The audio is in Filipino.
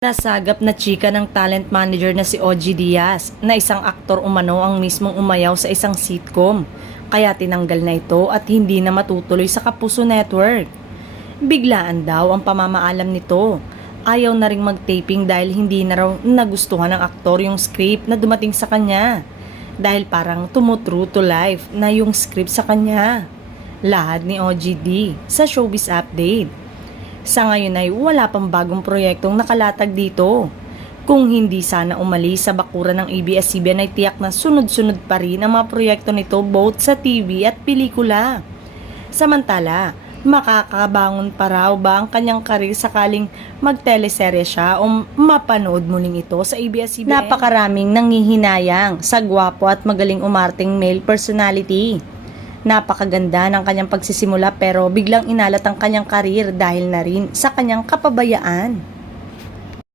Nasagap na chika ng talent manager na si OG Diaz na isang aktor umano ang mismong umayaw sa isang sitcom, kaya tinanggal na ito at hindi na matutuloy sa Kapuso Network. Biglaan daw ang pamamaalam nito. Ayaw na ring mag-taping dahil hindi na raw nagustuhan ng aktor yung script na dumating sa kanya. Dahil parang true to life na yung script sa kanya. Lahad ni OGD sa Showbiz Update. Sa ngayon ay wala pang bagong proyektong nakalatag dito. Kung hindi sana umalis sa bakuran ng ABS-CBN ay tiyak na sunod-sunod pa rin ang mga proyekto nito both sa TV at pelikula. Samantala, makakabangon pa raw ba ang kanyang karir sakaling magteleserye siya o mapanood muling ito sa ABS-CBN? Napakaraming nanghihinayang sa gwapo at magaling umarting male personality. Napakaganda ng kanyang pagsisimula pero biglang inalat ang kanyang karir dahil na rin sa kanyang kapabayaan.